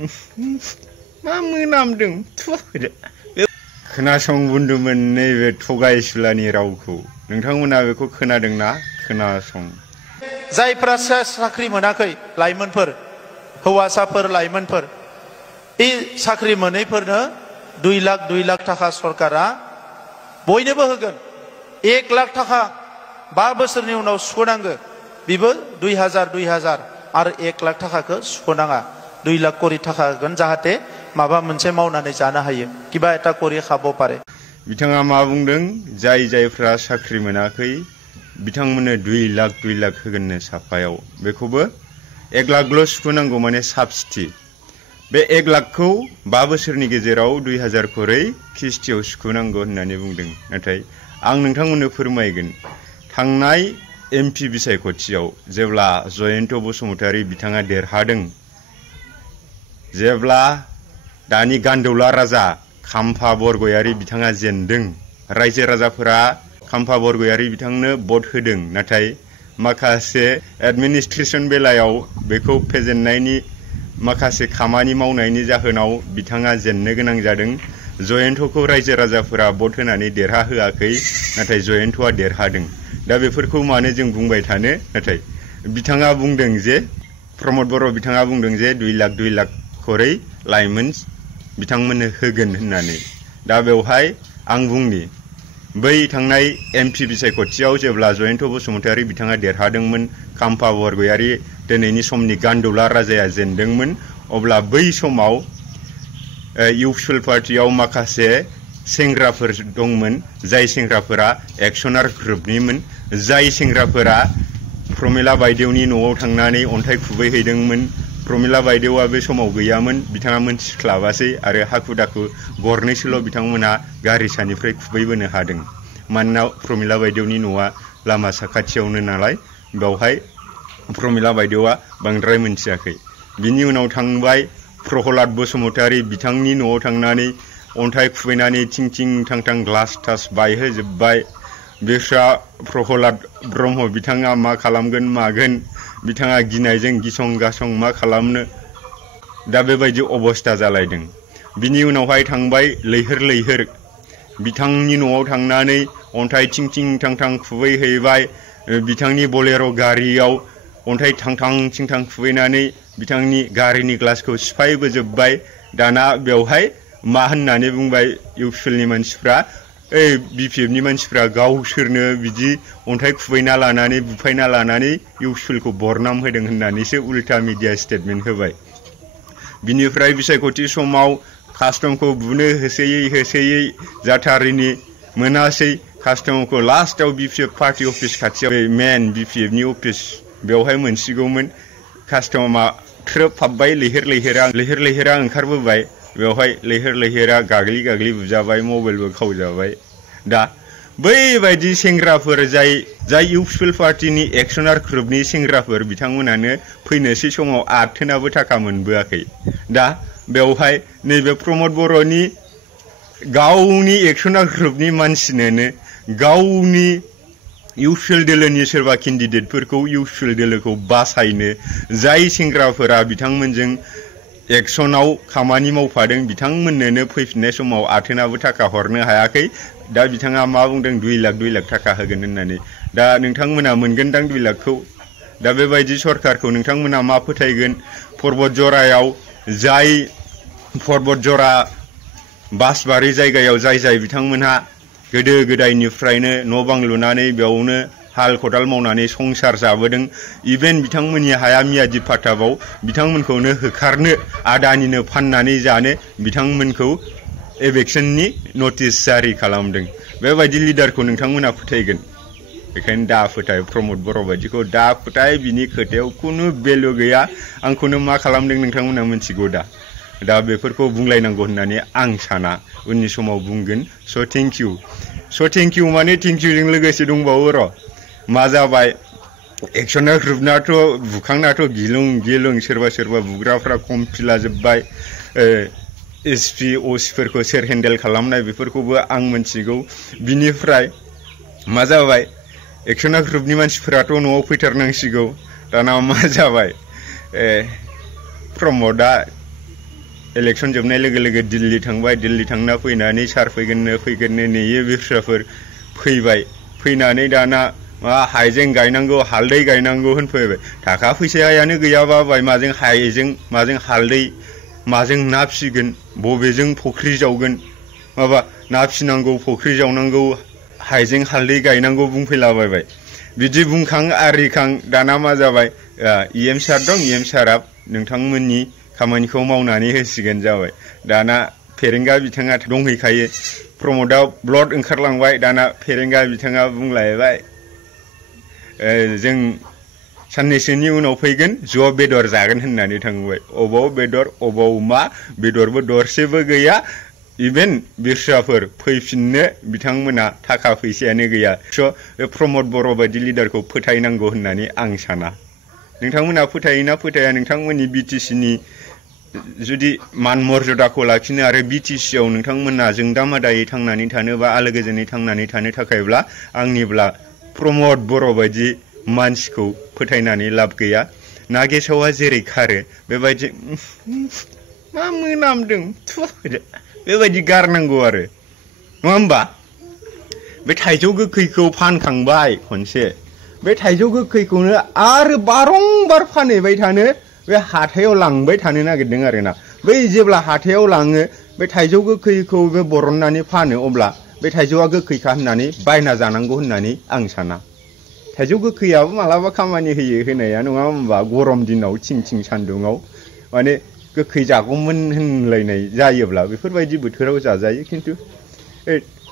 मा मोनामदों खोनासंबुन्दुमोन नैबे थगायसुलानि रावखौ नोंथांमोना बेखौ खोनादोंना खोनासं जायफ्रा साख्रि मोनाखै लाइमोनफोर हौवासाफोर लाइमोनफोर बे साख्रि मोनैफोरनो 2 लाख थाखा सरकारा बयनोबो होगोन 1 लाख थाखा 5 बोसोरनि उनाव सुख'नांगो बेबो 2000 आरो 1 लाख थाखाखौ सुख'नाङा 2 लाख करि थाखा होगोन जाहाथे माबा मोनसे मावनानै जानो हायो किबा एटा करि खाबो पारे बिथाङा मा बुंदों जायफ्रा साख्रि मोनाखै बिथांमोननो 2 लाख होगोननो साफायाव बेखौबो 1 लाखल' सुख'नांगौ माने साबसिडि बे 1 लाखखौ 5 बोसोरनि गेजेराव 2000 करै किस्तियाव सुख'नांगौ होननानै बुंदों नाथाय आं नोंथांमोननो फोरमायगोन थांनाय एमपि बिसायख'थियाव जेब्ला जयन्त बसुमतारी बिथाङा देरहादों जेब्ला दानि गान्दौला राजा खाम्फा बरगयारी बिथाङा जेनदों रायजो राजाफोरा खाम्फा बरगयारी बिथांनो भट होदों नाथाय माखासे एडमिनिस्ट्रेशन बेलायाव बेखौ फेजेननायनि माखासे खामानि मावनायनि जाहोनाव बिथाङा जेननो गोनां जादों जयन्तखौ रायजो राजाफोरा भट होनानै देरहा होआखै नाथाय जयन्तआ देरहादों दा बेफोरखौ मानो जों बुंबाय थानो नाथाय बिथाङा बुंदों जे प्रमद बर' बिथाङा बुंदों जे 2 लाख करै लाइमोन बिथांमोननो होगोन होननानै दा बेवहाय आं बुंनि बै थांनाय एमपि बिसायख'थियाव जेब्ला जयन्त बसुमतारी बिथाङा देरहादोंमोन खाम्फा बरगयारी दिनैनि समनि गान्दौला राजाया जेनदोंमोन अब्ला बै समाव इउपिएल पार्टियाव माखासे सेंग्राफोर दंमोन जाय सेंग्राफोरा एक्सनार ग्रुपनिमोन जाय सेंग्राफोरा प्रमिला बायदेवनि न'आव थांनानै अन्थाइ खुबैहैदोंमोन प्रमिला बायदेवा बे समाव गैयामोन बिथाङा मोनथिस्लाबासै आरो हाखु दाखु गरनैसोल' बिथांमोना गारि सानिफ्राय खुबैबोनो हादों मानोना प्रमिला बायदेवनि न'आ लामा साखाथियावनो नालाय बेवहाय प्रमिला बायदेवा बांद्राय मोनथियाखै बिनि उनाव थांबाय प्रहलाद बसुमतारी बिथांनि न'आव थांनानै अन्थाइ खुबैनानै थिं थां ग्लास टास बायहोजोब्बाय बिस्रा प्रहलाद ब्रह्म बिथाङा मा खालामगोन मागोन बिथाङा गिनायजों गिसं गासं मा खालामनो दा बेबायदि अबस्था जालायदों बिनि उनावहाय थांबाय लैहोर बिथांनि न'आव थांनानै अन्थाइ थिं थां खुबैहैबाय बिथांनि बलेर' गारियाव अन्थाइ थिं खुबैनानै बिथांनि गारिनि ग्लासखौ सिफायबोजोब्बाय दाना बेवहाय मा होननानै बुंबाय इउपिएलनि मानसिफ्रा बिपिएफनि मानसिफ्रा गावसोरनो बिदि अन्थाइ खुबैना लानानै बुफायना लानानै इउपिएलखौ बरनाम होदों होननानैसो उल्टा मिडिया स्टेटमेन्ट होबाय बिनिफ्राय बिसायख'थि समाव कास्टमखौ बुनो होसोयै जाथारिनि मोनासै कास्टमखौ लास्टआव बिपिएफ पार्टी अफिस खाथियाव मेन बिपिएफनि अफिस बेवहाय मोनसिगौमोन कास्टमा ट्रोप हाबबाय लैहोर ओंखारबोबाय बेवहाय लैहोरा गाग्लि बुजाबाय मबाइलबो खावजाबाय दा बैबायदि सेंग्राफोर जाय इउपिएल पार्टीनि एक्सनार ग्रुपनि सेंग्राफोर बिथांमोनानो फैनोसै समाव आथोनाबो थाखा मोनबोआखै दा बेवहाय नैबे प्रमद बर'नि गावनि एक्सनार ग्रुपनि मानसिनोनो गावनि इउपिएल दोलोनि सोरबा केन्डिडेटफोरखौ इउपिएल दोलोखौ बासायनो जाय सेंग्राफोरा बिथांमोनजों एक्सनाव खामानि मावफादों बिथांमोननोनो फैफिननाय समाव आथोनाबो थाखा हरनो हायाखै दा बिथाङा मा बुंदों 2 लाख थाखा होगोन होननानै दा नोंथांमोना मोनगोनदां 2 लाखखौ दा बेबायदि सरकारखौ नोंथांमोना मा फोथायगोन पर्बत जरायाव जाय पर्बत जरा बासबारि जायगायाव जाय बिथांमोनहा गोदो गोदायनिफ्रायनो न' बां लुनानै बेयावनो हाल खदाल मावनानै संसार जाबोदों इभेन बिथांमोननि हाया मियादि फाटाबाव बिथांमोनखौनो होखारनो आदानिनो फाननानै जानो बिथांमोनखौ एभेक्सननि नटिस जारि खालामदों बेबायदि लिडारखौ नोंथांमोना फोथायगोन बेखायनो दा फोथाय प्रमद बर' बायदिखौ दा फोथाय बिनि खोथायाव खुनु भेलु गैया आंखौनो मा खालामदों नोंथांमोना मिथिगौ दा बेफोरखौ बुंलायनांगौ होननानै आं साना उननि समाव बुंगोन स' थेंक इउ माने थेंक इउजों लोगोसे दंबावो र' मा जाबाय एक्सनार ग्रुपनाथ' बुखांनाथ' गिलुं सोरबा बुग्राफ्रा खम फिलाजोब्बाय एसपि असिफोरखौ सोर हेन्डेल खालामनाय बेफोरखौबो आं मिथिगौ बिनिफ्राय मा जाबाय एक्सनार ग्रुपनि मानसिफोराथ' न'आव फैथारनांसिगौ दाना मा जाबाय प्रमदा इलेक्शन जोबनाय लोगो लोगो दिल्ली थांबाय दिल्ली थांना फैनानै सार फैगोननो नेयो बिरसाफोर फैबाय फैनानै दाना मा हाइजें गायनांगौ हालदै गायनांगौ होनफैबाय थाखा फैसायानो गैयाबा बाय माजों हाइजें माजों हालदै माजों ना फिसिगोन बबेजों फुख्रि जावगोन माबा ना फिसिनांगौ फुख्रि जावनांगौ हाइजें हालदै गायनांगौ बुंफैलाबायबाय बिदि बुंखां आरिखां दाना मा जाबाय इएम सार दं इएम सारा नोंथांमोननि खामानिखौ मावनानै होसिगोन जाबाय दाना फेरेंगा बिथाङा दंहैखायो प्रमोदा ब्लड ओंखारलांबाय दाना फेरेंगा बिथाङा बुंलायबाय जों साननैसोनि उनाव फैगोन ज' बेदर जागोन होननानै थांबाय अबाव बेदर अबाव मा बेदरबो दरसेबो गैया इभेन बिरसाफोर फैफिननो बिथांमोना थाखा फैसायानो गैया स' बे प्रमोद बर' बायदि लिडारखौ फोथायनांगौ होननानै आं साना नोंथांमोना फोथायोना फोथाया नोंथांमोननि बिटिसिनि जुदि मान मर्यादाखौ लाखिनो आरो बिटिसिआव नोंथांमोना जोंदामादायै थांनानै थानो बा आलो गोजोनै थांनानै थानो थाखायब्ला आंनिब्ला प्रमोद बर' बायदि मानसिखौ फोथायनानै लाब गैया नागेशवा जेरै खारो बेबायदि मा मोनामदों बेबायदि गारनांगौ आरो नङा होमबा बे थाइजौ गोखैखौ फानखांबाय खनसे बे थाइजौ गोखैखौनो आरो बारंबार फानहैबाय थानो बे हाथायाव लांबाय थानो नागिरदों आरोना बै जेब्ला हाथायाव लाङो बे थाइजौ गोखैखौ बे बरननानै फानो अब्ला बे थाइजौआ गोखैखा होननानै बायना जानांगौ होननानै आं साना थाइजौ गोखैयाबो मालाबा खामानि होयो होनाया नङा होमबा गरम दिनाव थिं सान्दुङाव माने गोखै जागौमोन होनलायनाय जायोब्ला बेफोरबायदि बोथोराव जाजायो खिन्थु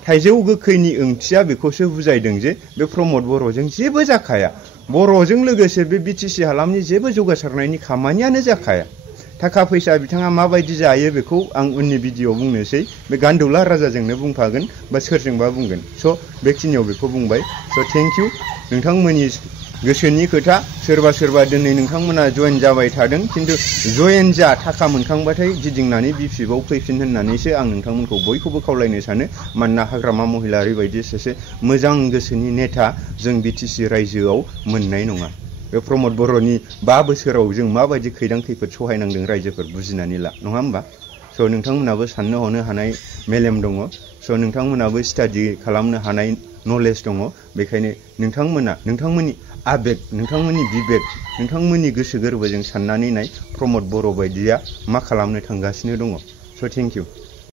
थाइजौ गोखैनि ओंथिया बेखौसो बुजायदों जे बे प्रमोद बर'जों जेबो जाखाया बर'जों लोगोसे बे बिटिसि हालामनि जेबो जौगासारनायनि खामानियानो जाखाया थाखा फैसा बिथाङा माबायदि जायो बेखौ आं उननि भिडिअआव बुंनोसै बे गान्दौला राजाजोंनो बुंफागोन बा सोरजोंबा बुंगोन स' बेखिनियाव बेखौ बुंबाय स' थेंक इउ नोंथांमोननि गोसोनि खोथा सोरबा दिनै नोंथांमोना जयेन जाबाय थादों खिन्थु जयेन जा थाखा मोनखांबाथाय गिदिंनानै बिपिएफआव फैफिन होननानैसो आं नोंथांमोनखौ बयखौबो खावलायनो सानो मानोना हाग्रामा महिलारि बायदि सासे मोजां गोसोनि नेता जों बिटिसि रायजोआव मोननाय नङा बे प्रमोद बर'नि 5 बोसोराव जों माबायदि खैदां खैफोद सहायनांदों रायजोफोर बुजिनानै ला नङा होमबा स' नोंथांमोनाबो साननो हनो हानाय मेलेम दङ स' नोंथांमोनाबो स्टाडि खालामनो हानाय नलेज दङ बेखायनो नोंथांमोना नोंथांमोननि आबेग नोंथांमोननि बिबेक नोंथांमोननि गोसो गोरबोजों साननानै नाय प्रमोद बर' बायदिया मा खालामनो थांगासिनो दङ स' थेंक इउ